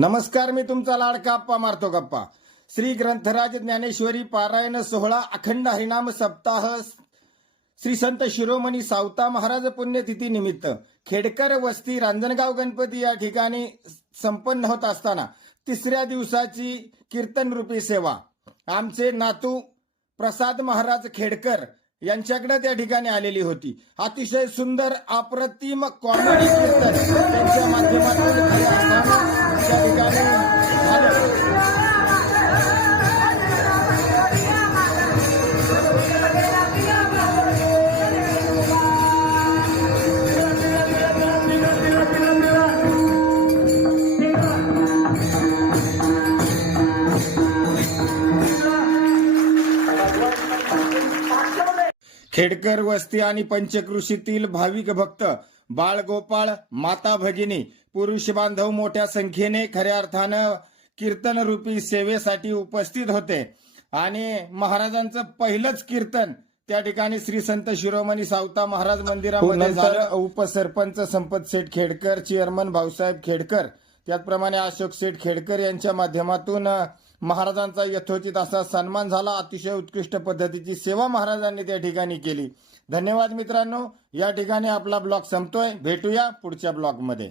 नमस्कार, मी तुमचा लाडका अप्पा मारतो गप्पा। श्री ग्रंथराज ज्ञानेश्वरी पारायण सोहळा अखंड हरिनाम सप्ताह श्री संत शिरोमणी सावता महाराज पुण्यतिथी निमित्त खेडकर वस्ती रांजणगाव गणपती या ठिकाणी संपन्न होत असताना तिसऱ्या दिवसाची कीर्तन रूपी सेवा आमचे नातू प्रसाद महाराज खेडकर यांच्याकडे त्या ठिकाणी आलेली होती। अतिशय सुंदर अप्रतिम कॉमेडी कीर्तन त्यांच्या माध्यमातून खऱ्या अर्थाने त्या ठिकाणी झालं। खेडकर वस्ती आणि पंचकृषीतील भाविक भक्त बाळगोपाळ माता भगिनी पुरुष बांधव मोठ्या संख्येने खऱ्या अर्थानं कीर्तन रूपी सेवेसाठी उपस्थित होते आणि महाराजांचं पहिलंच कीर्तन त्या ठिकाणी श्री संत शिरोमणी सावता महाराज मंदिरामध्ये झालं। उपसरपंच संपत शेठ खेडकर, चेअरमन भाऊसाहेब खेडकर, त्याचप्रमाणे अशोक शेठ खेडकर यांच्या माध्यमातून महाराजांचा यथोचित असा सन्मान झाला। अतिशय उत्कृष्ट पद्धतीची सेवा महाराजांनी त्या ठिकाणी केली। धन्यवाद मित्रांनो, या ठिकाणी आपला ब्लॉग संपतोय। भेटूया पुढच्या ब्लॉगमध्ये।